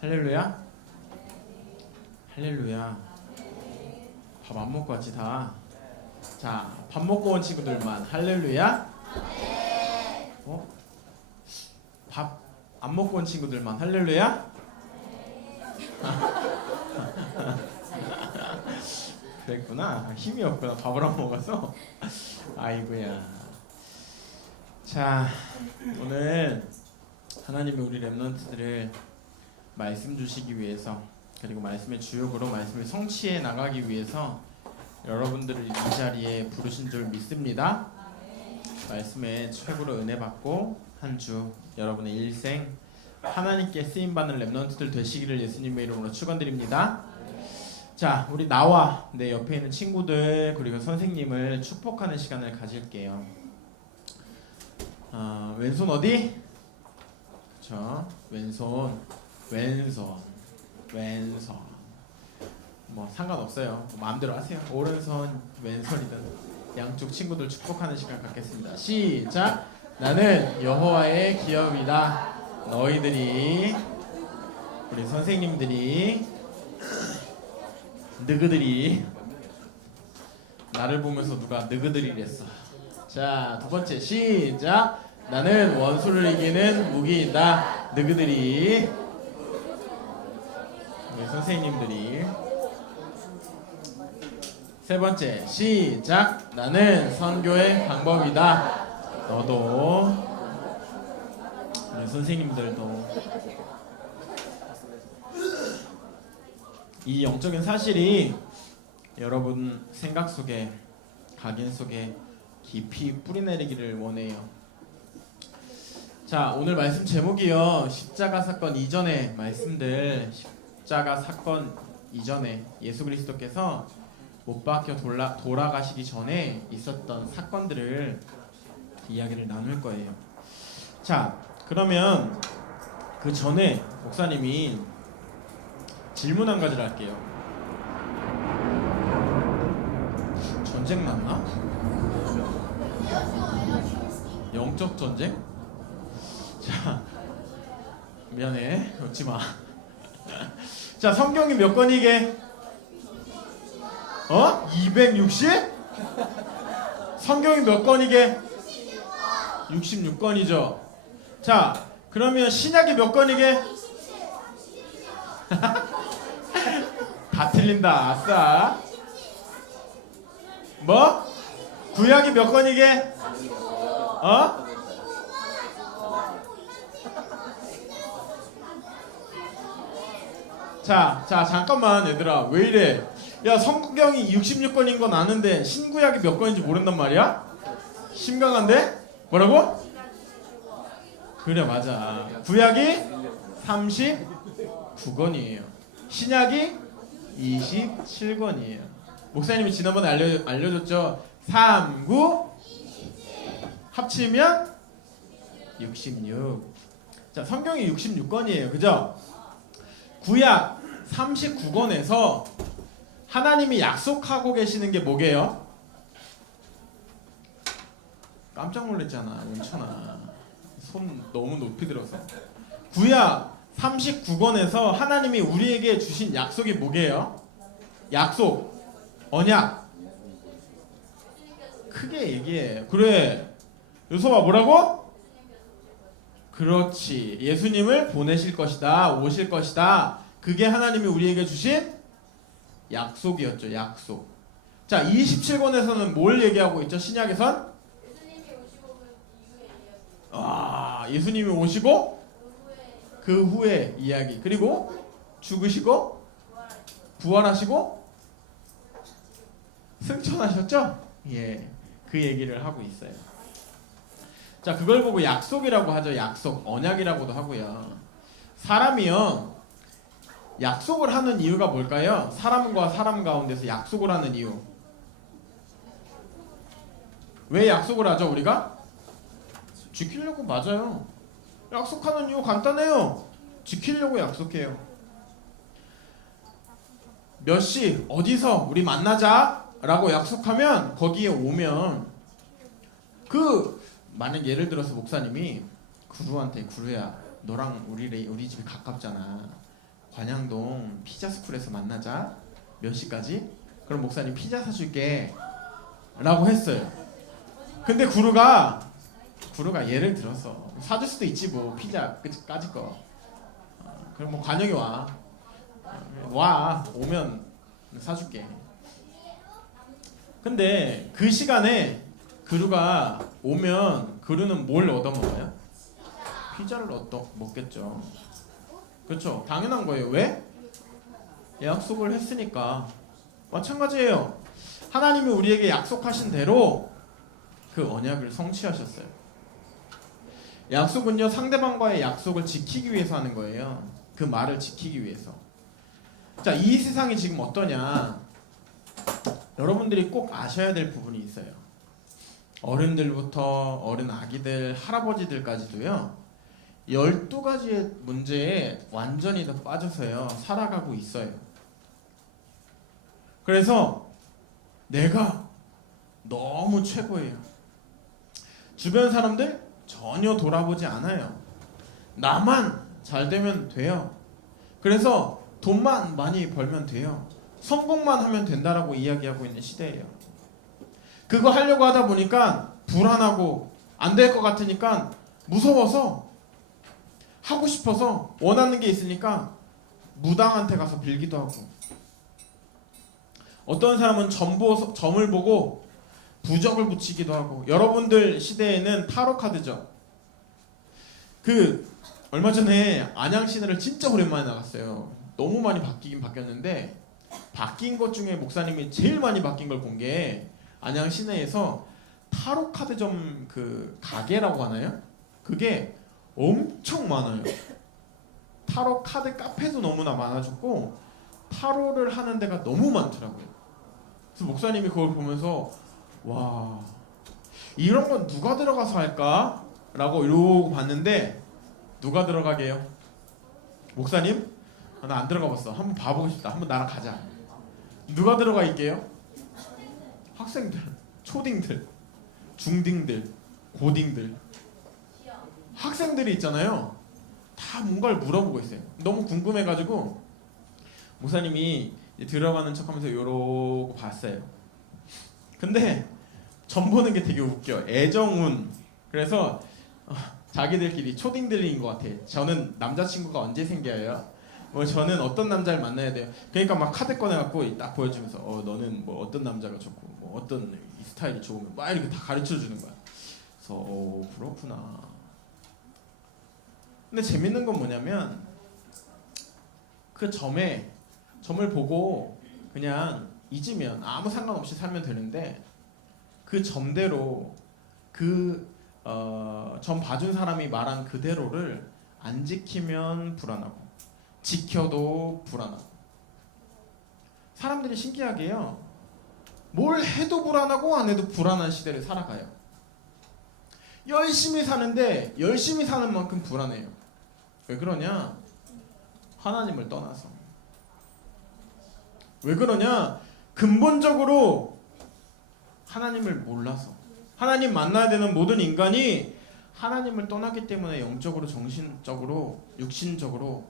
할렐루야? 할렐루야. 밥 안 먹고 왔지 다? 자, 밥 먹고 온 친구들만 할렐루야? 어? 밥 안 먹고 온 친구들만 할렐루야? 그랬구나. 힘이 없구나. 밥을 안 먹어서. 아이고야. 자, 오늘 하나님이 우리 렘넌트들을 말씀 주시기 위해서, 그리고 말씀의 주역으로 말씀을 성취해 나가기 위해서 여러분들을 이 자리에 부르신 줄 믿습니다. 말씀에 최고로 은혜 받고 한 주 여러분의 일생 하나님께 쓰임받는 렘넌트들 되시기를 예수님의 이름으로 축원드립니다. 자, 우리 나와 내 옆에 있는 친구들 그리고 선생님을 축복하는 시간을 가질게요. 왼손 어디? 그쵸? 왼손 뭐 상관없어요. 마음대로 하세요. 오른손 왼손이든 양쪽 친구들 축복하는 시간 갖겠습니다. 시작. 나는 여호와의 기업이다. 너희들이, 우리 선생님들이, 너희들이 나를 보면서 누가 너희들이랬어. 자, 두 번째 시작. 나는 원수를 이기는 무기이다. 너희들이, 우리 선생님들이. 세 번째 시작. 나는 선교의 방법이다. 너도, 우리 선생님들도. 이 영적인 사실이 여러분 생각 속에, 각인 속에 깊이 뿌리내리기를 원해요. 자, 오늘 말씀 제목이요, 십자가 사건 이전의 말씀들. 십자가 사건 이전에 예수 그리스도께서 못 박혀 돌아가시기 전에 있었던 사건들을 이야기를 나눌 거예요. 자, 그러면 그 전에 목사님이 질문 한 가지를 할게요. 전쟁 났나? 영적 전쟁? 자, 미안해, 웃지 마. 자, 성경이 몇 권이게? 260? 성경이 몇 권이게? 66권이죠. 자, 그러면 신약이 몇 권이게? 다 틀린다. 아싸. 뭐? 구약이 몇 권이게? 자, 잠깐만 얘들아. 왜 이래? 야, 성경이 66권인 건 아는데 신구약이 몇 권인지 모른단 말이야? 심각한데? 뭐라고? 그래, 맞아. 구약이 39권이에요. 신약이 27권이에요. 목사님이 지난번에 알려줬죠? 3, 9 합치면 66. 자, 성경이 66권이에요. 그죠? 구약 39권에서 하나님이 약속하고 계시는 게 뭐게요? 깜짝 놀랐잖아, 은천아. 손 너무 높이 들어서. 구약 39권에서 하나님이 우리에게 주신 약속이 뭐게요? 약속, 언약. 크게 얘기해. 그래, 요소봐, 뭐라고? 그렇지, 예수님을 보내실 것이다, 오실 것이다. 그게 하나님이 우리에게 주신 약속이었죠. 약속. 자, 27권에서는 뭘 얘기하고 있죠? 신약에선? 예수님이 오시고 그 후에 이야기. 그리고 죽으시고 부활하시고 승천하셨죠? 예, 그 얘기를 하고 있어요. 자, 그걸 보고 약속이라고 하죠. 약속, 언약이라고도 하고요. 사람이요, 약속을 하는 이유가 뭘까요? 사람과 사람 가운데서 약속을 하는 이유. 왜 약속을 하죠, 우리가? 지키려고. 맞아요. 약속하는 이유 간단해요. 지키려고 약속해요. 몇 시 어디서 우리 만나자 라고 약속하면 거기에 오면, 만약 예를 들어서 목사님이 구루한테, 구루야 너랑 우리 집이 가깝잖아, 관양동 피자스쿨에서 만나자. 몇 시까지? 그럼 목사님 피자 사줄게 라고 했어요. 근데 구루가 예를 들어서 사줄 수도 있지 뭐 피자 까짓 거. 그럼 뭐 관영이 와 오면 사줄게. 근데 그 시간에 그루가 오면 그루는 뭘 얻어먹어요? 피자를 먹겠죠. 그렇죠? 당연한 거예요. 왜? 약속을 했으니까. 마찬가지예요. 하나님이 우리에게 약속하신 대로 그 언약을 성취하셨어요. 약속은요, 상대방과의 약속을 지키기 위해서 하는 거예요. 그 말을 지키기 위해서. 자, 이 세상이 지금 어떠냐? 여러분들이 꼭 아셔야 될 부분이 있어요. 어른들부터 어른 아기들, 할아버지들까지도요, 12가지의 문제에 완전히 다 빠져서요, 살아가고 있어요. 그래서 내가 너무 최고예요. 주변 사람들 전혀 돌아보지 않아요. 나만 잘 되면 돼요. 그래서 돈만 많이 벌면 돼요. 성공만 하면 된다라고 이야기하고 있는 시대예요. 그거 하려고 하다 보니까 불안하고 안 될 것 같으니까 무서워서, 하고 싶어서 원하는 게 있으니까 무당한테 가서 빌기도 하고, 어떤 사람은 점을 보고 부적을 붙이기도 하고. 여러분들 시대에는 타로 카드죠. 얼마 전에 안양 시내를 진짜 오랜만에 나갔어요. 너무 많이 바뀌긴 바뀌었는데, 바뀐 것 중에 목사님이 제일 많이 바뀐 걸 본 게 안양 시내에서 타로 카드점 가게라고 하나요? 그게 엄청 많아요. 타로 카드 카페도 너무나 많아졌고 타로를 하는 데가 너무 많더라고요. 그래서 목사님이 그걸 보면서 와, 이런 건 누가 들어가서 할까? 라고 이러고 봤는데, 누가 들어가게요? 목사님? 나 안 들어가 봤어. 한번 봐보고 싶다. 한번 나랑 가자. 누가 들어가 있게요? 학생들, 초딩들, 중딩들, 고딩들, 학생들이 있잖아요. 다 뭔가를 물어보고 있어요. 너무 궁금해가지고 목사님이 들어가는 척하면서 이러고 봤어요. 근데 점 보는 게 되게 웃겨. 애정운. 그래서 자기들끼리 초딩들인 것 같아. 저는 남자친구가 언제 생겨요? 저는 어떤 남자를 만나야 돼요? 그러니까 막 카드 꺼내갖고 딱 보여주면서 너는 뭐 어떤 남자가 좋고 뭐 어떤 스타일이 좋으면 막 이렇게 다 가르쳐주는 거야. 그래서 그렇구나. 근데 재밌는 건 뭐냐면, 그 점을 보고 그냥 잊으면 아무 상관없이 살면 되는데, 그 점대로 점 봐준 사람이 말한 그대로를 안 지키면 불안하고, 지켜도 불안하고. 사람들이 신기하게요, 뭘 해도 불안하고 안 해도 불안한 시대를 살아가요. 열심히 사는데 열심히 사는 만큼 불안해요. 왜 그러냐? 하나님을 떠나서. 왜 그러냐? 근본적으로 하나님을 몰라서. 하나님 만나야 되는 모든 인간이 하나님을 떠났기 때문에 영적으로, 정신적으로, 육신적으로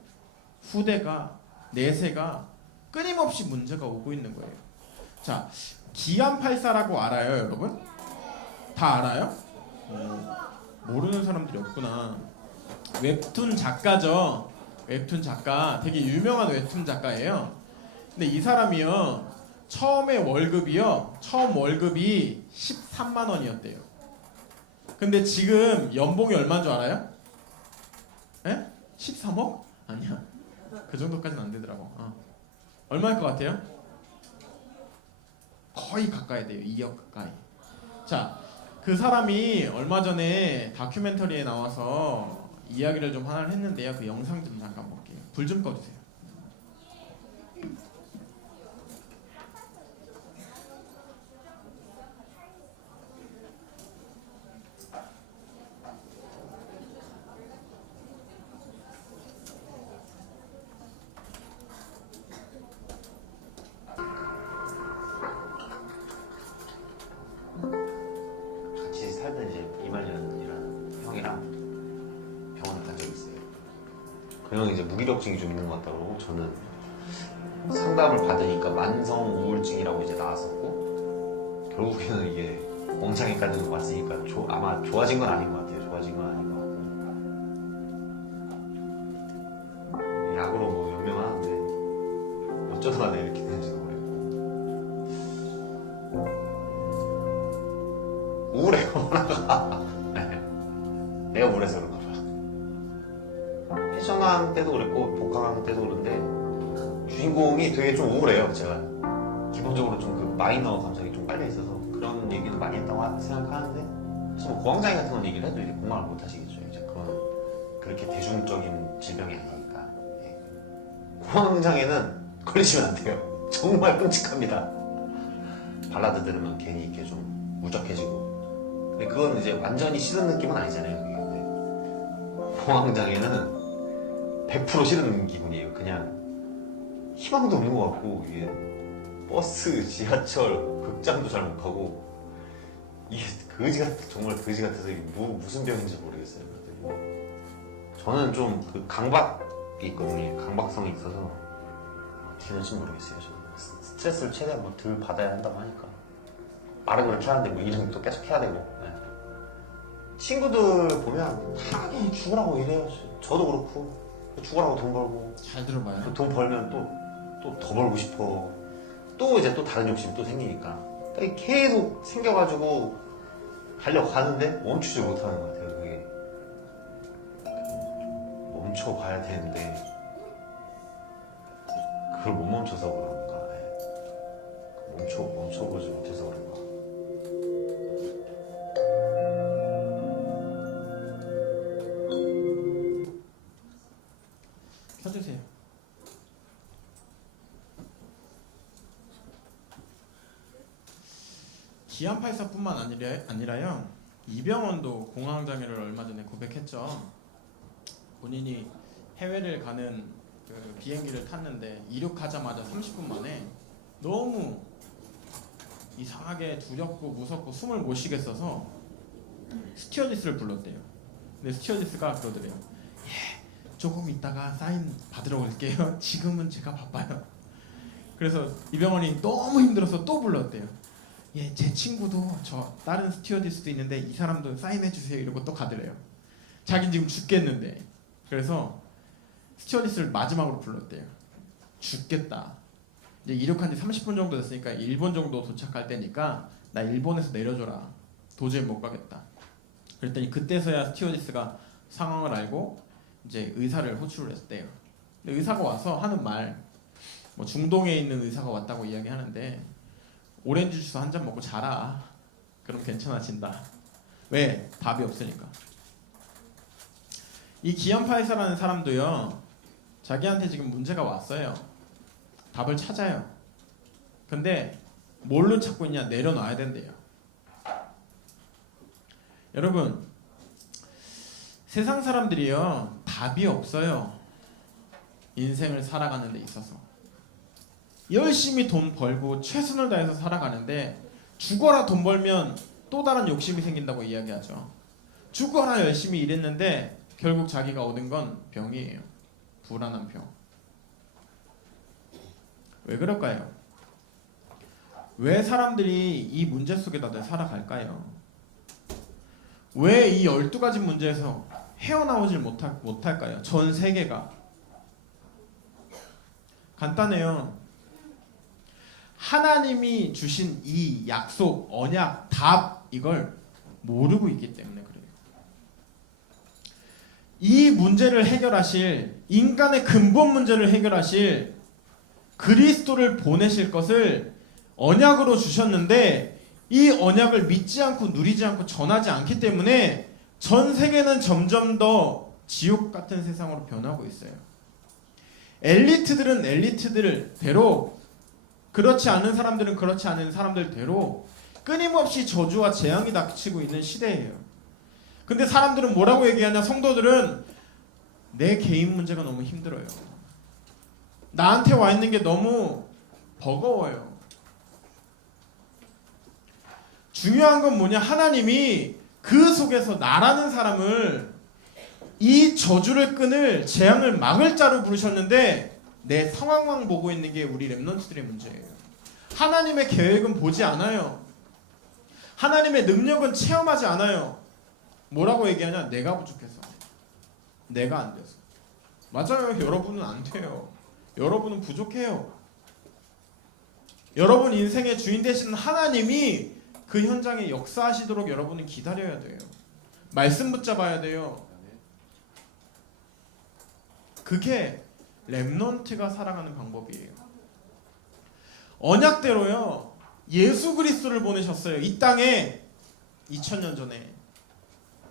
후대가, 내세가 끊임없이 문제가 오고 있는 거예요. 자, 기안84라고 알아요, 여러분? 다 알아요? 모르는 사람들이 없구나. 웹툰 작가죠. 웹툰 작가, 되게 유명한 웹툰 작가예요. 근데 이 사람이요, 처음 월급이 13만 원이었대요. 근데 지금 연봉이 얼마인 줄 알아요? 에? 13억? 아니야, 그 정도까지는 안 되더라고. 얼마일 것 같아요? 거의 가까이 돼요. 2억 가까이. 자, 그 사람이 얼마 전에 다큐멘터리에 나와서 이야기를 좀 하나를 했는데요. 그 영상 좀 잠깐 볼게요. 불 좀 꺼주세요. 같이 살던 이제 이말년이라는 형이랑 병원에 간 적이 있어요. 그 형이 이제 무기력증이 좀 있는 것 같다고. 저는 상담을 받으니까 만성 우울증이라고 이제 나왔었고 결국에는 이게 엉창이까지 왔으니까 아마 좋아진 건 아닌 것 같아요. 좋아진 건 아닌 것 같고 약으로 뭐 연명하는데 어쩌다가 내가 이렇게 되는지도 모르겠고 우울해요. 내가 우울해서 그런가 봐. 패션왕 때도 그랬고 복강왕 때도 그런데 주인공이 되게 좀 우울해요. 제가 기본적으로 좀 그 마이너 감성이 좀 깔려 있어서 그런 얘기도 많이 했다고 생각하는데 사실 뭐 고황장애 같은 건 얘기를 해도 이제 공감을 못 하시겠죠. 이제 그건 그렇게 대중적인 질병이 아니니까. 고황장애는 걸리시면 안 돼요. 정말 끔찍합니다. 발라드 들으면 괜히 이렇게 좀 무적해지고. 근데 그건 이제 완전히 싫은 느낌은 아니잖아요. 그게. 근데 고황장애는 100% 싫은 기분이에요. 그냥 희망도 없는 것 같고 이게 버스, 지하철, 극장도 잘 못 가고 이게 정말 거지 같아서 이게 무슨 병인지 모르겠어요. 그랬더니 저는 좀 그 강박이 있거든요. 강박성이 있어서 어떻게 될지 모르겠어요. 저는 스트레스를 최대한 뭐 덜 받아야 한다고 하니까 말은 그렇게 하는데 뭐 일은 또 계속 해야 되고. 네. 친구들 보면 다 그냥 죽으라고 이래요. 저도 그렇고 죽으라고 돈 벌고 잘 들어봐요. 돈 벌면 또 더 벌고 싶어. 또 이제 또 다른 욕심이 또 생기니까 계속 생겨가지고 가려고 하는데 멈추지 못하는 것 같아요. 그게 멈춰봐야 되는데 그걸 못 멈춰서 그런가. 멈춰보지 못해서 그런가. 켜주세요. 기안84뿐만 아니라요. 이병헌도 공황장애를 얼마 전에 고백했죠. 본인이 해외를 가는 그 비행기를 탔는데 이륙하자마자 30분 만에 너무 이상하게 두렵고 무섭고 숨을 못 쉬겠어서 스튜어디스를 불렀대요. 근데 스튜어디스가 그러더래요. 조금 있다가 사인 받으러 올게요. 지금은 제가 바빠요. 그래서 이병헌이 너무 힘들어서 또 불렀대요. 제 친구도 저 다른 스튜어디스도 있는데 이 사람도 사인해주세요. 이러고 또 가더래요. 자긴 지금 죽겠는데. 그래서 스튜어디스를 마지막으로 불렀대요. 죽겠다. 이제 이륙한 지 30분 정도 됐으니까 일본 정도 도착할 때니까 나 일본에서 내려줘라. 도저히 못 가겠다. 그랬더니 그때서야 스튜어디스가 상황을 알고 이제 의사를 호출을 했대요. 근데 의사가 와서 하는 말, 뭐 중동에 있는 의사가 왔다고 이야기하는데 오렌지 주스 한 잔 먹고 자라. 그럼 괜찮아진다. 왜? 답이 없으니까. 이 기안84라는 사람도요. 자기한테 지금 문제가 왔어요. 답을 찾아요. 근데 뭘로 찾고 있냐? 내려놔야 된대요. 여러분, 세상 사람들이요. 답이 없어요. 인생을 살아가는 데 있어서. 열심히 돈 벌고 최선을 다해서 살아가는데 죽어라 돈 벌면 또 다른 욕심이 생긴다고 이야기하죠. 죽어라 열심히 일했는데 결국 자기가 얻은 건 병이에요. 불안한 병. 왜 그럴까요? 왜 사람들이 이 문제 속에 다들 살아갈까요? 왜 이 12가지 문제에서 헤어나오질 못할까요? 전 세계가. 간단해요. 하나님이 주신 이 약속, 언약, 답 이걸 모르고 있기 때문에 그래요. 이 문제를 해결하실, 인간의 근본 문제를 해결하실 그리스도를 보내실 것을 언약으로 주셨는데 이 언약을 믿지 않고 누리지 않고 전하지 않기 때문에 전 세계는 점점 더 지옥 같은 세상으로 변하고 있어요. 엘리트들은 엘리트들대로, 그렇지 않은 사람들은 그렇지 않은 사람들대로 끊임없이 저주와 재앙이 닥치고 있는 시대예요. 근데 사람들은 뭐라고 얘기하냐? 성도들은 내 개인 문제가 너무 힘들어요. 나한테 와 있는 게 너무 버거워요. 중요한 건 뭐냐? 하나님이 그 속에서 나라는 사람을 이 저주를 끊을 재앙을 막을 자로 부르셨는데 내 상황만 보고 있는 게 우리 렘넌트들의 문제예요. 하나님의 계획은 보지 않아요. 하나님의 능력은 체험하지 않아요. 뭐라고 얘기하냐? 내가 부족해서, 내가 안 돼서. 맞아요. 여러분은 안 돼요. 여러분은 부족해요. 여러분 인생의 주인 되시는 하나님이 그 현장에 역사하시도록 여러분은 기다려야 돼요. 말씀 붙잡아야 돼요. 그게 렘넌트가 살아가는 방법이에요. 언약대로요. 예수 그리스도를 보내셨어요. 이 땅에 2000년 전에.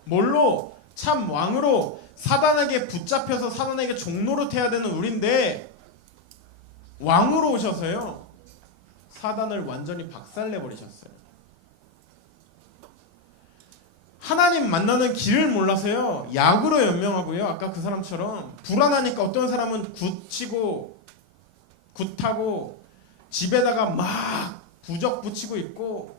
뭘로? 참 왕으로 사단에게 붙잡혀서 사단에게 종노릇 해야 되는 우리인데 왕으로 오셔서요. 사단을 완전히 박살내버리셨어요. 하나님 만나는 길을 몰라서요. 약으로 연명하고요. 아까 그 사람처럼 불안하니까 어떤 사람은 굿치고 굿하고 집에다가 막 부적 붙이고 있고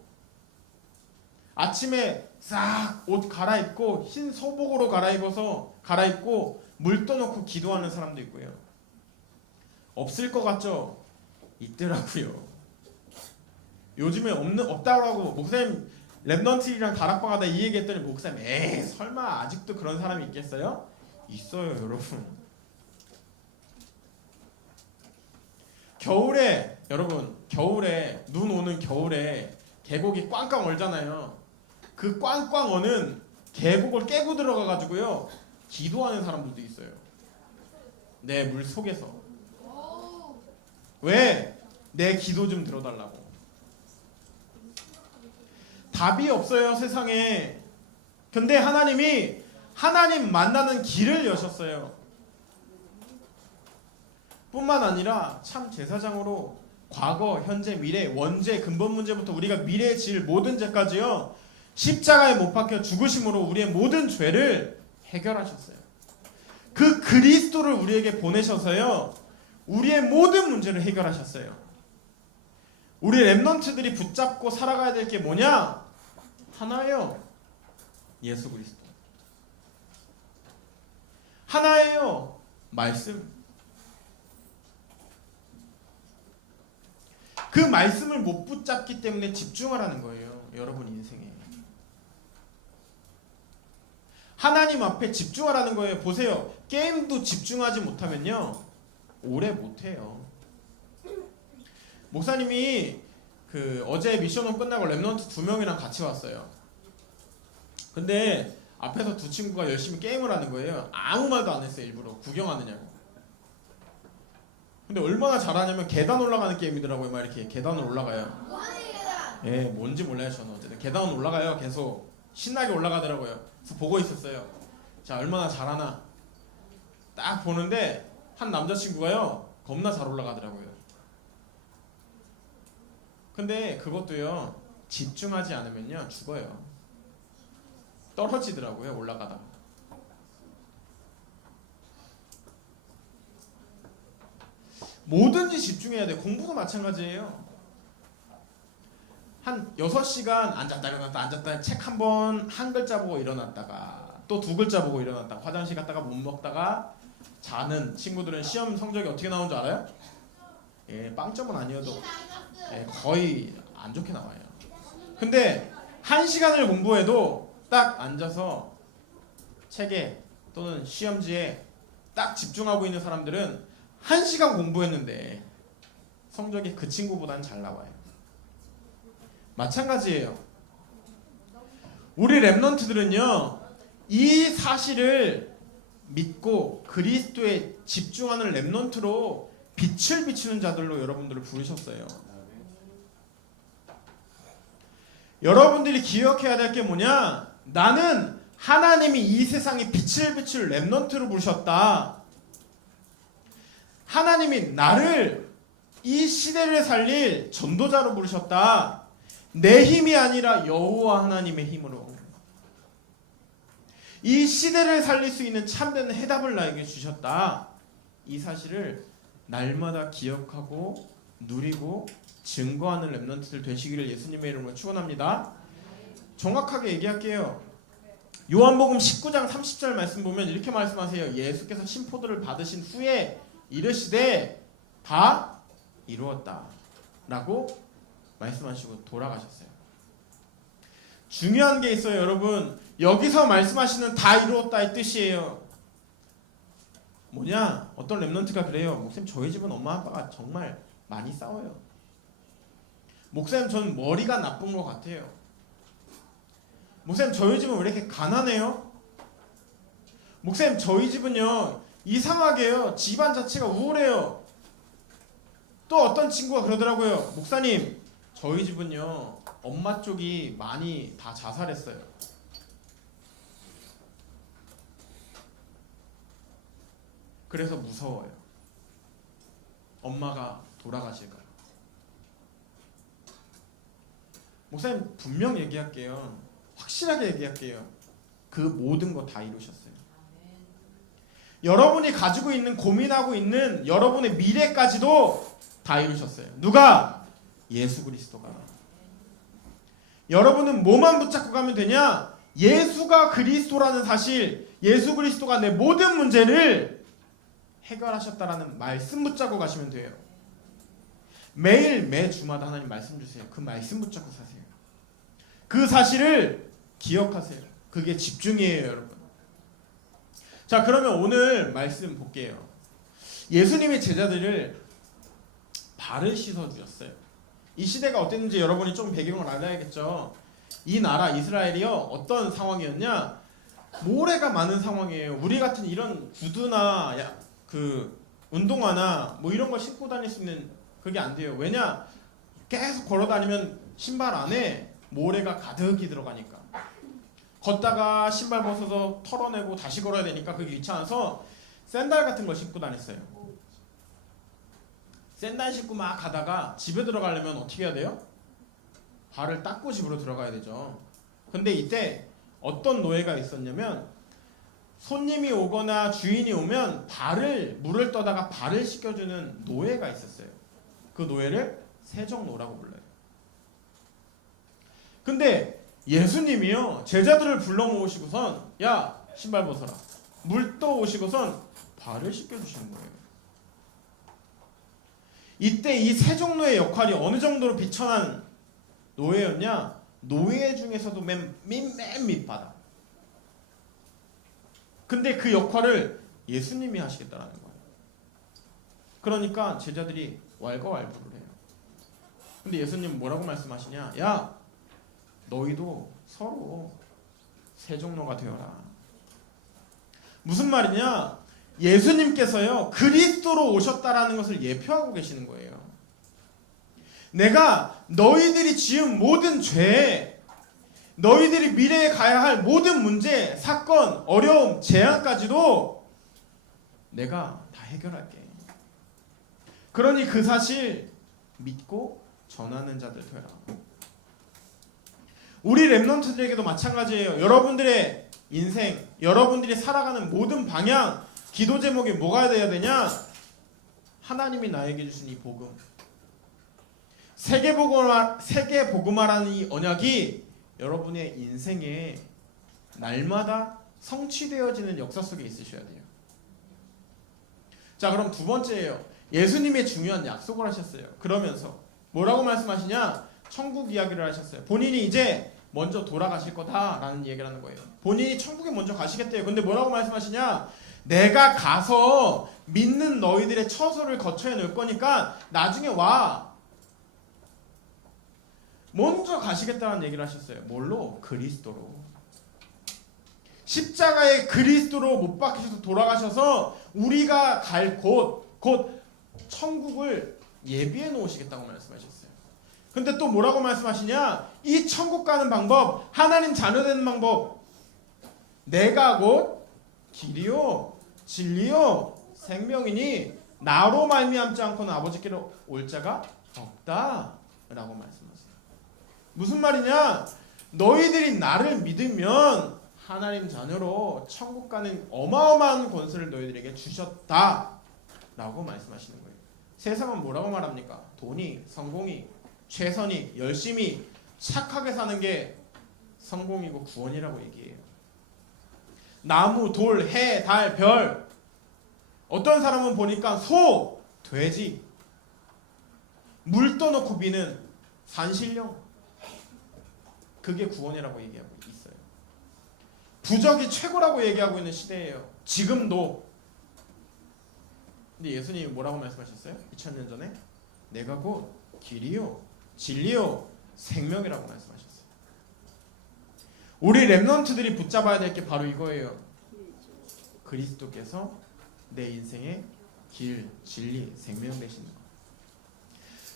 아침에 싹 옷 갈아입고 흰 소복으로 갈아입고 물 떠놓고 기도하는 사람도 있고요. 없을 것 같죠? 있더라고요. 요즘에 없다고 하고 목사님 랩넌트랑 다락방 하다 이 얘기했더니 목사님 설마 아직도 그런 사람이 있겠어요? 있어요 여러분. 겨울에 여러분 겨울에 눈 오는 겨울에 계곡이 꽝꽝 얼잖아요. 그 꽝꽝 어는 계곡을 깨고 들어가 가지고요 기도하는 사람들도 있어요. 내 물 속에서. 왜? 내 기도 좀 들어달라고. 답이 없어요 세상에. 근데 하나님이 하나님 만나는 길을 여셨어요. 뿐만 아니라 참 제사장으로 과거, 현재, 미래, 원죄, 근본 문제부터 우리가 미래에 지을 모든 죄까지요 십자가에 못 박혀 죽으심으로 우리의 모든 죄를 해결하셨어요. 그 그리스도를 우리에게 보내셔서요 우리의 모든 문제를 해결하셨어요. 우리 렘넌트들이 붙잡고 살아가야 될 게 뭐냐? 하나예요. 예수 그리스도. 하나예요. 말씀. 그 말씀을 못 붙잡기 때문에 집중하라는 거예요. 여러분 인생에. 하나님 앞에 집중하라는 거예요. 보세요. 게임도 집중하지 못하면요. 오래 못해요. 목사님이 어제 미션홈 끝나고 랩넌트 2명이랑 같이 왔어요. 근데 앞에서 두 친구가 열심히 게임을 하는 거예요. 아무 말도 안 했어요. 일부러 구경하느냐고. 근데 얼마나 잘하냐면 계단 올라가는 게임이더라고요. 막 이렇게 계단을 올라가요. 예, 뭔지 몰라요. 저는 어쨌든 계단 올라가요. 계속 신나게 올라가더라고요. 그래서 보고 있었어요. 자, 얼마나 잘하나. 딱 보는데 한 남자친구가요. 겁나 잘 올라가더라고요. 근데 그것도요. 집중하지 않으면요. 죽어요. 떨어지더라고요. 올라가다가. 뭐든지 집중해야 돼. 공부도 마찬가지예요. 한 6시간 앉았다 일어났다 앉았다 책 한 번 한 글자 보고 일어났다가 또 두 글자 보고 일어났다가 화장실 갔다가 못 먹다가 자는 친구들은 시험 성적이 어떻게 나오는 줄 알아요? 예, 빵점은 아니어도 예, 거의 안 좋게 나와요. 근데 1시간을 공부해도 딱 앉아서 책에 또는 시험지에 딱 집중하고 있는 사람들은 1시간 공부했는데 성적이 그 친구보다는 잘 나와요. 마찬가지예요. 우리 렘넌트들은요 이 사실을 믿고 그리스도에 집중하는 렘넌트로 빛을 비추는 자들로 여러분들을 부르셨어요. 여러분들이 기억해야 될 게 뭐냐? 나는 하나님이 이 세상에 빛을 비출 렘넌트로 부르셨다. 하나님이 나를 이 시대를 살릴 전도자로 부르셨다. 내 힘이 아니라 여호와 하나님의 힘으로 이 시대를 살릴 수 있는 참된 해답을 나에게 주셨다. 이 사실을 날마다 기억하고 누리고 증거하는 렘넌트들 되시기를 예수님의 이름으로 축원합니다. 정확하게 얘기할게요. 요한복음 19장 30절 말씀 보면 이렇게 말씀하세요. 예수께서 심포도를 받으신 후에 이르시되 다 이루었다 라고 말씀하시고 돌아가셨어요. 중요한 게 있어요, 여러분. 여기서 말씀하시는 다 이루었다의 뜻이에요. 뭐냐? 어떤 렘넌트가 그래요. 목사님, 저희 집은 엄마 아빠가 정말 많이 싸워요. 목사님, 전 머리가 나쁜 것 같아요. 목사님, 저희 집은 왜 이렇게 가난해요? 목사님, 저희 집은요 이상하게요, 집안 자체가 우울해요. 또 어떤 친구가 그러더라고요. 목사님, 저희 집은요 엄마 쪽이 많이 다 자살했어요. 그래서 무서워요. 엄마가 돌아가실까요? 목사님, 분명 얘기할게요. 확실하게 얘기할게요. 그 모든 거 다 이루셨어요. 여러분이 가지고 있는, 고민하고 있는 여러분의 미래까지도 다 이루셨어요. 누가? 예수 그리스도가. 여러분은 뭐만 붙잡고 가면 되냐? 예수가 그리스도라는 사실, 예수 그리스도가 내 모든 문제를 해결하셨다라는 말씀 붙잡고 가시면 돼요. 매일 매주마다 하나님 말씀 주세요. 그 말씀 붙잡고 사세요. 그 사실을 기억하세요. 그게 집중이에요, 여러분. 자, 그러면 오늘 말씀 볼게요. 예수님의 제자들을 발을 씻어주셨어요. 이 시대가 어땠는지 여러분이 좀 배경을 알아야겠죠. 이 나라 이스라엘이요, 어떤 상황이었냐? 모래가 많은 상황이에요. 우리 같은 이런 구두나 그 운동화나 뭐 이런 걸 신고 다닐 수 있는, 그게 안 돼요. 왜냐? 계속 걸어 다니면 신발 안에 모래가 가득히 들어가니까. 걷다가 신발 벗어서 털어내고 다시 걸어야 되니까 그게 귀찮아서 샌들 같은 걸 신고 다녔어요. 샌들 신고 막 가다가 집에 들어가려면 어떻게 해야 돼요? 발을 닦고 집으로 들어가야 되죠. 근데 이때 어떤 노예가 있었냐면, 손님이 오거나 주인이 오면 물을 떠다가 발을 씻겨주는 노예가 있었어요. 그 노예를 세정노라고 불러요. 근데 예수님이요, 제자들을 불러 모으시고선, 야, 신발 벗어라, 물 떠오시고선 발을 씻겨주시는 거예요. 이때 이 세종노의 역할이 어느 정도로 비천한 노예였냐? 노예 중에서도 맨 밑바닥. 근데 그 역할을 예수님이 하시겠다라는 거예요. 그러니까 제자들이 왈가왈부를 해요. 근데 예수님은 뭐라고 말씀하시냐? 야, 너희도 서로 세종노가 되어라. 무슨 말이냐? 예수님께서요, 그리스도로 오셨다라는 것을 예표하고 계시는 거예요. 내가 너희들이 지은 모든 죄, 너희들이 미래에 가야 할 모든 문제, 사건, 어려움, 재앙까지도 내가 다 해결할게. 그러니 그 사실 믿고 전하는 자들 되라. 우리 렘넌트들에게도 마찬가지예요. 여러분들의 인생, 여러분들이 살아가는 모든 방향, 기도 제목이 뭐가 되어야 되냐? 하나님이 나에게 주신 이 복음, 세계 복음화라는 이 언약이 여러분의 인생에 날마다 성취되어지는 역사 속에 있으셔야 돼요. 자, 그럼 두 번째예요. 예수님의 중요한 약속을 하셨어요. 그러면서 뭐라고 말씀하시냐? 천국 이야기를 하셨어요. 본인이 이제 먼저 돌아가실 거다라는 얘기를 하는 거예요. 본인이 천국에 먼저 가시겠대요. 근데 뭐라고 말씀하시냐? 내가 가서 믿는 너희들의 처소를 거처해 놓을 거니까 나중에 와. 먼저 가시겠다는 얘기를 하셨어요. 뭘로? 그리스도로. 십자가의 그리스도로 못 박히셔서 돌아가셔서 우리가 갈 곳, 곧 천국을 예비해 놓으시겠다고 말씀하셨어요. 근데 또 뭐라고 말씀하시냐? 이 천국 가는 방법, 하나님 자녀 되는 방법, 내가 곧 길이요 진리요 생명이니 나로 말미암지 않고는 아버지께로 올 자가 없다 라고 말씀하세요. 무슨 말이냐? 너희들이 나를 믿으면 하나님 자녀로 천국 가는 어마어마한 권세를 너희들에게 주셨다 라고 말씀하시는 거예요. 세상은 뭐라고 말합니까? 돈이, 성공이, 최선이, 열심히 착하게 사는 게 성공이고 구원이라고 얘기해요. 나무, 돌, 해, 달, 별, 어떤 사람은 보니까 소, 돼지, 물 떠놓고 비는 산신령. 그게 구원이라고 얘기하고 있어요. 부적이 최고라고 얘기하고 있는 시대예요. 지금도. 근데 예수님이 뭐라고 말씀하셨어요? 2000년 전에 내가 곧 길이요 진리요 생명이라고 말씀하셨어요. 우리 렘넌트들이 붙잡아야 될 게 바로 이거예요. 그리스도께서 내 인생의 길, 진리, 생명 되시는 것.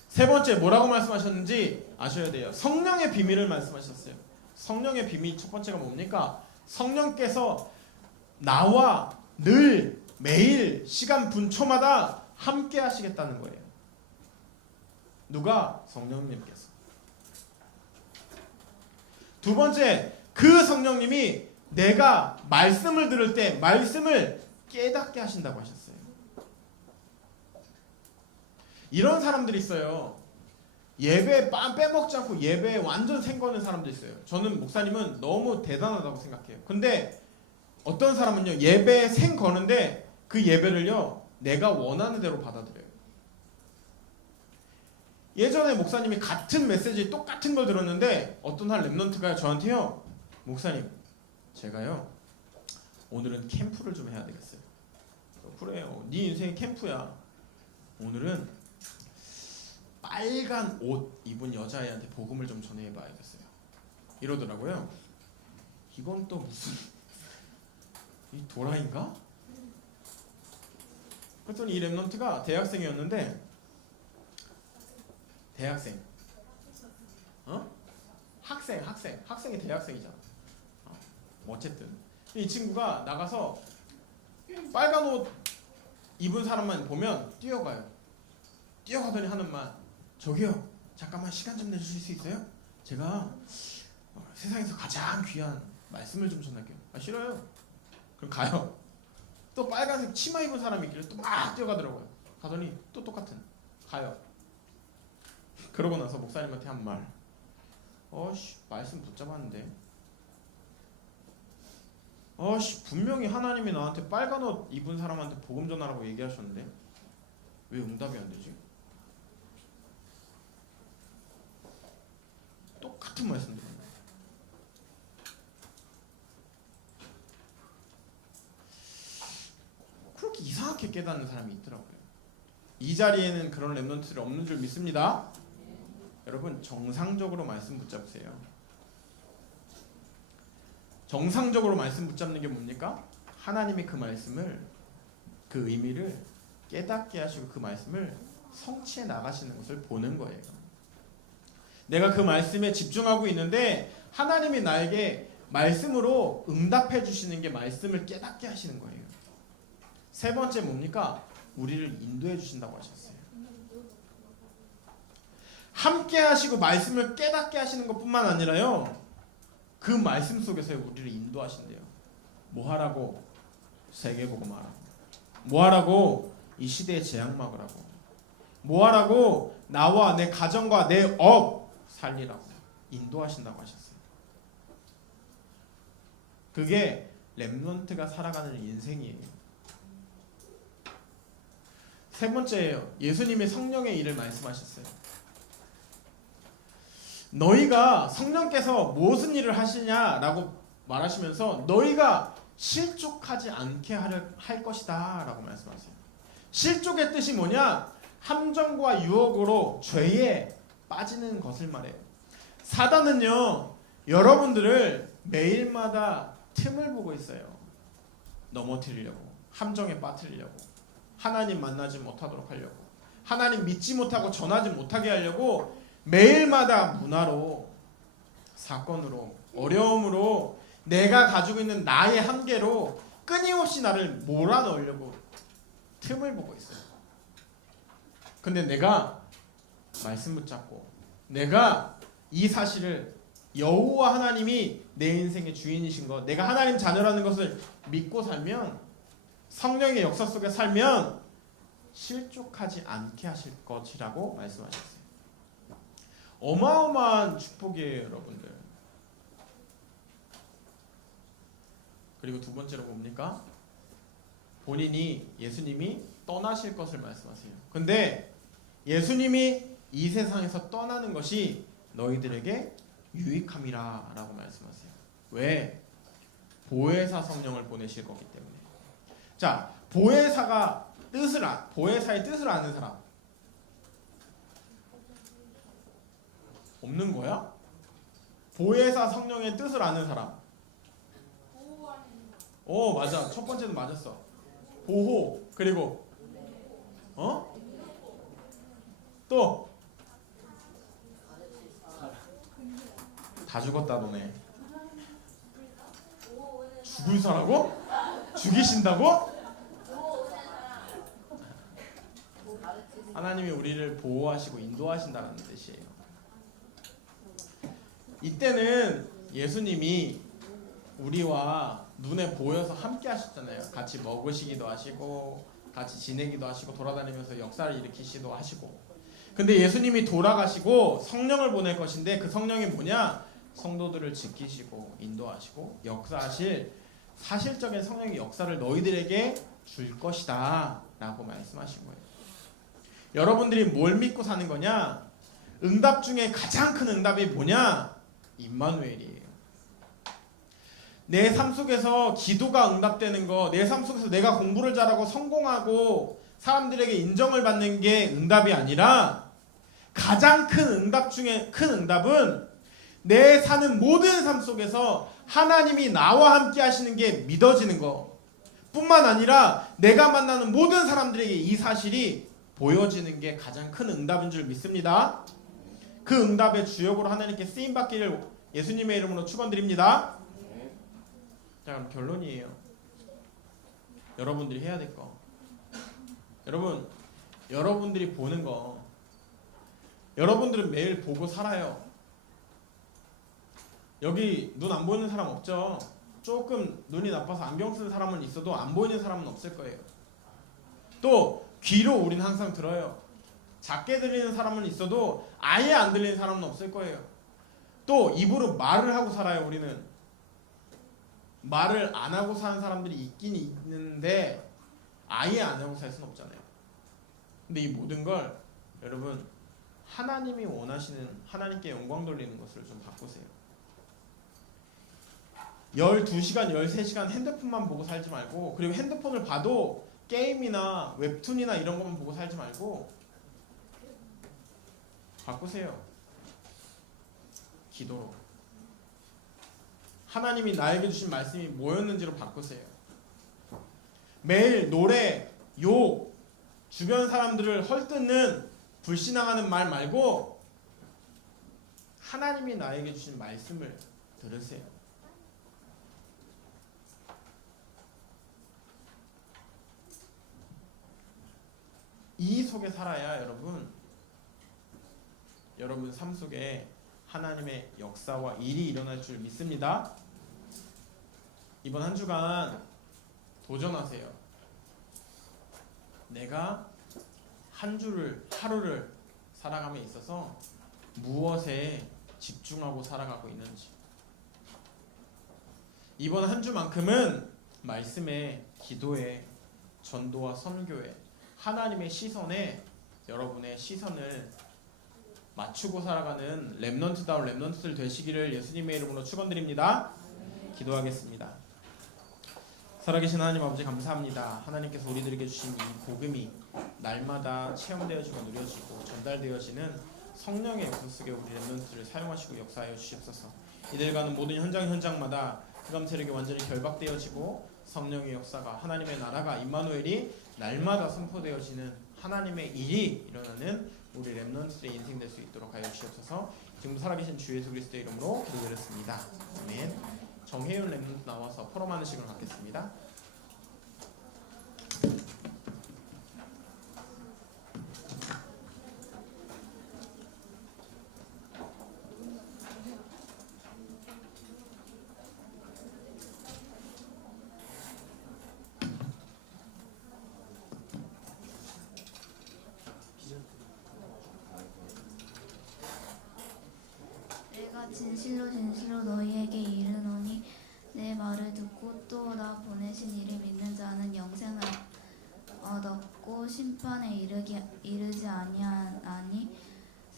세 번째 뭐라고 말씀하셨는지 아셔야 돼요. 성령의 비밀을 말씀하셨어요. 성령의 비밀 첫 번째가 뭡니까? 성령께서 나와 늘 매일 시간 분초마다 함께 하시겠다는 거예요. 누가? 성령님께서. 두 번째, 그 성령님이 내가 말씀을 들을 때 말씀을 깨닫게 하신다고 하셨어요. 이런 사람들이 있어요. 예배 빼먹지 않고 예배에 완전 생거는 사람도 있어요. 저는 목사님은 너무 대단하다고 생각해요. 근데 어떤 사람은요, 예배에 생거는데 그 예배를요 내가 원하는 대로 받아들여요. 예전에 목사님이 같은 메시지 똑같은 걸 들었는데 어떤 한 렘넌트가 저한테요, 목사님 제가요 오늘은 캠프를 좀 해야 되겠어요. 그래요, 네 인생이 캠프야. 오늘은 빨간 옷 입은 여자애한테 복음을 좀 전해봐야겠어요. 이러더라고요. 이건 또 무슨 이 도라인가? 그랬더니 이 렘넌트가 대학생이었는데, 대학생, 학생이 대학생이잖아. 어쨌든 이 친구가 나가서 빨간 옷 입은 사람만 보면 뛰어가요. 뛰어가더니 하는 말, 저기요 잠깐만 시간 좀 내주실 수 있어요? 제가 세상에서 가장 귀한 말씀을 좀 전할게요. 아 싫어요. 그럼 가요. 또 빨간색 치마 입은 사람이 있길래 또 막 뛰어가더라고요. 가더니 또 똑같은 가요. 그러고 나서 목사님한테 한 말, 말씀 붙잡았는데, 분명히 하나님이 나한테 빨간 옷 입은 사람한테 복음 전하라고 얘기하셨는데 왜 응답이 안 되지? 똑같은 말씀 드립니다. 그렇게 이상하게 깨닫는 사람이 있더라고요. 이 자리에는 그런 렘넌트들이 없는 줄 믿습니다. 여러분 정상적으로 말씀 붙잡으세요. 정상적으로 말씀 붙잡는 게 뭡니까? 하나님이 그 말씀을, 그 의미를 깨닫게 하시고 그 말씀을 성취해 나가시는 것을 보는 거예요. 내가 그 말씀에 집중하고 있는데 하나님이 나에게 말씀으로 응답해 주시는 게 말씀을 깨닫게 하시는 거예요. 세 번째 뭡니까? 우리를 인도해 주신다고 하셨어요. 함께 하시고 말씀을 깨닫게 하시는 것뿐만 아니라요, 그 말씀 속에서 우리를 인도하신대요. 뭐 하라고? 세계복음 하라고. 뭐 하라고? 이 시대의 재앙 막으라고. 뭐 하라고? 나와 내 가정과 내 업 살리라고 인도하신다고 하셨어요. 그게 렘넌트가 살아가는 인생이에요. 세 번째예요. 예수님이 성령의 일을 말씀하셨어요. 너희가 성령께서 무슨 일을 하시냐라고 말하시면서 너희가 실족하지 않게 할 것이다 라고 말씀하세요. 실족의 뜻이 뭐냐? 함정과 유혹으로 죄에 빠지는 것을 말해요. 사단은요 여러분들을 매일마다 틈을 보고 있어요. 넘어뜨리려고, 함정에 빠뜨리려고, 하나님 만나지 못하도록 하려고, 하나님 믿지 못하고 전하지 못하게 하려고 매일마다 문화로, 사건으로, 어려움으로, 내가 가지고 있는 나의 한계로 끊임없이 나를 몰아넣으려고 틈을 보고 있어요. 근데 내가 말씀 붙잡고 내가 이 사실을, 여호와 하나님이 내 인생의 주인이신 것, 내가 하나님 자녀라는 것을 믿고 살면, 성령의 역사 속에 살면 실족하지 않게 하실 것이라고 말씀하셨어요. 어마어마한 축복이에요, 여러분들. 그리고 두 번째로 뭡니까? 본인이, 예수님이 떠나실 것을 말씀하세요. 근데 예수님이 이 세상에서 떠나는 것이 너희들에게 유익함이라 라고 말씀하세요. 왜? 보혜사 성령을 보내실 거기 때문에. 자, 보혜사의 뜻을 아는 사람 없는 거야? 보혜사 성령의 뜻을 아는 사람. 맞아. 첫 번째는 맞았어. 보호. 그리고 또 다 죽었다 너네. 죽을 사라고? 죽이신다고? 하나님이 우리를 보호하시고 인도하신다는 뜻이에요. 이때는 예수님이 우리와 눈에 보여서 함께 하셨잖아요. 같이 먹으시기도 하시고 같이 지내기도 하시고 돌아다니면서 역사를 일으키시기도 하시고. 근데 예수님이 돌아가시고 성령을 보낼 것인데 그 성령이 뭐냐? 성도들을 지키시고 인도하시고 역사하실 사실적인 성령의 역사를 너희들에게 줄 것이다 라고 말씀하신 거예요. 여러분들이 뭘 믿고 사는 거냐? 응답 중에 가장 큰 응답이 뭐냐? 임마누엘이에요. 내 삶 속에서 기도가 응답되는 거, 내 삶 속에서 내가 공부를 잘하고 성공하고 사람들에게 인정을 받는 게 응답이 아니라 가장 큰 응답 중에 큰 응답은 내 사는 모든 삶 속에서 하나님이 나와 함께 하시는 게 믿어지는 거 뿐만 아니라 내가 만나는 모든 사람들에게 이 사실이 보여지는 게 가장 큰 응답인 줄 믿습니다. 그 응답의 주역으로 하나님께 쓰임받기를 예수님의 이름으로 축원드립니다. 자, 그럼 결론이에요. 여러분들이 해야 될 거. 여러분들이 보는 거. 여러분들은 매일 보고 살아요. 여기 눈 안 보이는 사람 없죠? 조금 눈이 나빠서 안경 쓰는 사람은 있어도 안 보이는 사람은 없을 거예요. 또 귀로 우린 항상 들어요. 작게 들리는 사람은 있어도 아예 안 들리는 사람은 없을 거예요. 또 입으로 말을 하고 살아요. 우리는 말을 안 하고 사는 사람들이 있긴 있는데 아예 안 하고 살 수는 없잖아요. 근데 이 모든 걸 여러분 하나님이 원하시는 하나님께 영광 돌리는 것을 좀 바꾸세요. 12시간, 13시간 핸드폰만 보고 살지 말고, 그리고 핸드폰을 봐도 게임이나 웹툰이나 이런 것만 보고 살지 말고 바꾸세요. 기도로. 하나님이 나에게 주신 말씀이 뭐였는지로 바꾸세요. 매일 노래, 욕, 주변 사람들을 헐뜯는 불신앙하는 말 말고 하나님이 나에게 주신 말씀을 들으세요. 이 속에 살아야 여러분 삶 속에 하나님의 역사와 일이 일어날 줄 믿습니다. 이번 한 주간 도전하세요. 내가 하루를 살아감에 있어서 무엇에 집중하고 살아가고 있는지. 이번 한 주만큼은 말씀에, 기도에, 전도와 선교에, 하나님의 시선에 여러분의 시선을 맞추고 살아가는 렘넌트다운 렘넌트들 되시기를 예수님의 이름으로 축원드립니다. 기도하겠습니다. 살아계신 하나님 아버지 감사합니다. 하나님께서 우리들에게 주신 이 복음이 날마다 체험되어지고 누려지고 전달되어지는 성령의 역사 속에 우리 렘넌트를 사용하시고 역사하여 주시옵소서. 이들 가는 모든 현장마다 흑암 세력이 완전히 결박되어지고 성령의 역사가, 하나님의 나라가, 임마누엘이 날마다 선포되어지는 하나님의 일이 일어나는 우리 렘넌트들의 인생 될 수 있도록 하여 주시옵소서. 지금 살아계신 주 예수 그리스도의 이름으로 기도드렸습니다. 아멘. 정혜윤 렘넌트 나와서 포럼하는 시간을 갖겠습니다. 내가 진실로 너희에게 이르노니 내 말을 듣고 또 나 보내신 이를 믿는 자는 영생을 얻었고 심판에 이르지 아니하나니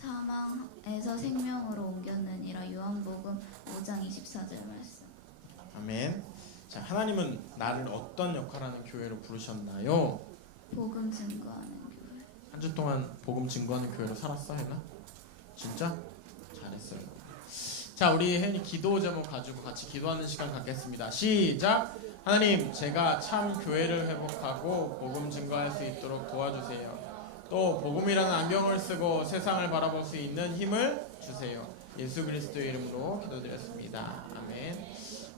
사망에서 생명으로 옮겼느니라. 요한복음 5장 24절 말씀. 아멘. 자, 하나님은 나를 어떤 역할하는 교회로 부르셨나요? 복음 증거하는 교회. 한 주 동안 복음 증거하는 교회로 살았어, 혜나? 진짜? 잘했어요. 자, 우리 혜인이 기도 제목 가지고 같이 기도하는 시간 갖겠습니다. 시작! 하나님, 제가 참 교회를 회복하고 복음 증거할 수 있도록 도와주세요. 또 복음이라는 안경을 쓰고 세상을 바라볼 수 있는 힘을 주세요. 예수 그리스도의 이름으로 기도드렸습니다. 아멘.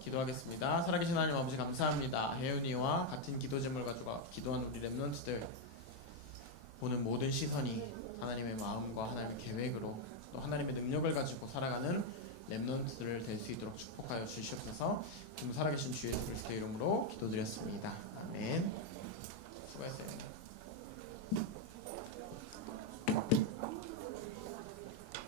기도하겠습니다. 살아계신 하나님 아버지 감사합니다. 혜윤이와 같은 기도 제목을 가지고 기도하는 우리 렘넌트들 보는 모든 시선이 하나님의 마음과 하나님의 계획으로 또 하나님의 능력을 가지고 살아가는 렘넌트들 될 수 있도록 축복하여 주시옵소서. 지금 살아계신 주 예수 그리스도의 이름으로 기도드렸습니다. 아멘. 수고하셨어요.